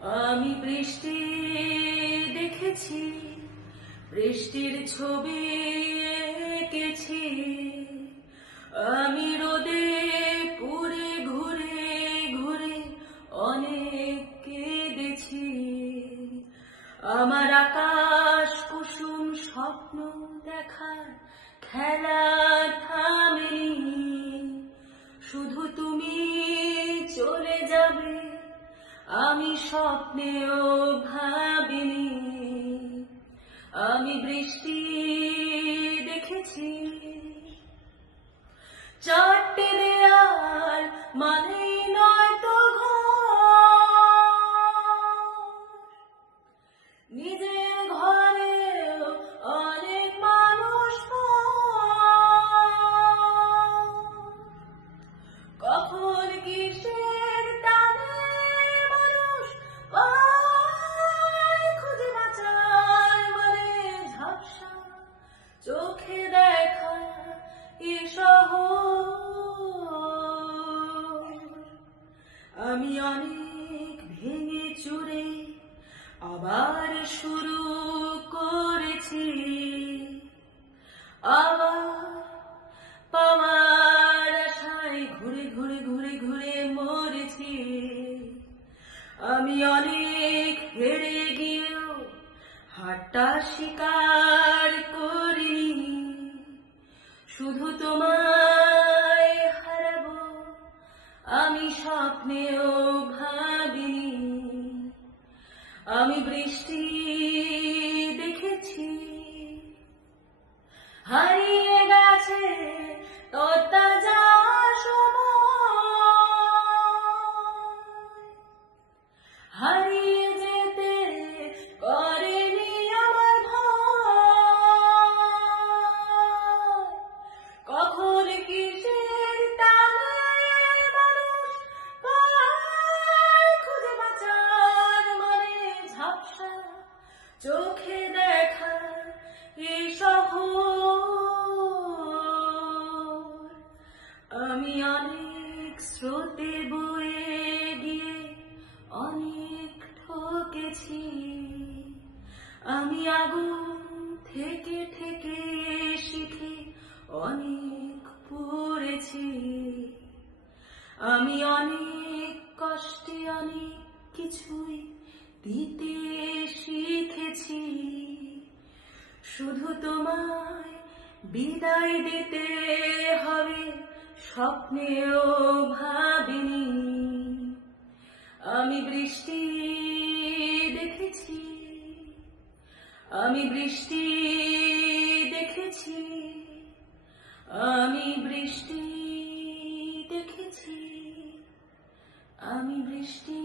আমি বৃষ্টি দেখেছি, বৃষ্টির ছবি এঁকেছি। আমি রোদে পুড়ে ঘুরে ঘুরে অনেক কেঁদেছি। আমার আকাশ কুসুম স্বপ্ন দেখার খেলা থামেনি। শুধু তুমি চলে যাবে আমি স্বপ্নেও ভাবিনি। আমি বৃষ্টি দেখেছি। চারটে দেয়াল মানেই নয় তো নিজের ঘরেও অনেক মানুষ কখন কিসের টানে মানুষ খুঁজে বাঁচার মানে ঝাপসা চোখে দেখা এ শহর। আমি অনেক ভেঙে চুরে আবার শুরু করেছি। আবার পাওয়ার আশায় ঘুরে ঘুরে ঘুরে ঘুরে মরেছি। আমি অনেক হেরে গিয়েও হারটা স্বীকার করিনি। শুধু তোমায় হারাবো আমি স্বপ্নেও ভাবিনি। আমি বৃষ্টি দেখেছি। হারিয়ে গেছে তরতাজা সময়, হারিয়ে যেতে করেনি আমার ভয়। কখন কিসের টানে মানুষ পায় খুঁজে বাঁচার মানে ঝাপসা চোখে দেখা এ শহর। আমি অনেক স্রোতে বয়ে গিয়ে অনেক ঠকেছি। আমি আগুন থেকে থেকে শিখে অনেক পড়েছি। আমি অনেক কষ্টে অনেক কিছুই দিতে শিখেছি। শুধু তোমায় বিদায় দিতে হবে স্বপ্নেও ভাবিনি। আমি বৃষ্টি দেখেছি। আমি বৃষ্টি দেখেছি। আমি বৃষ্টি দেখেছি। আমি বৃষ্টি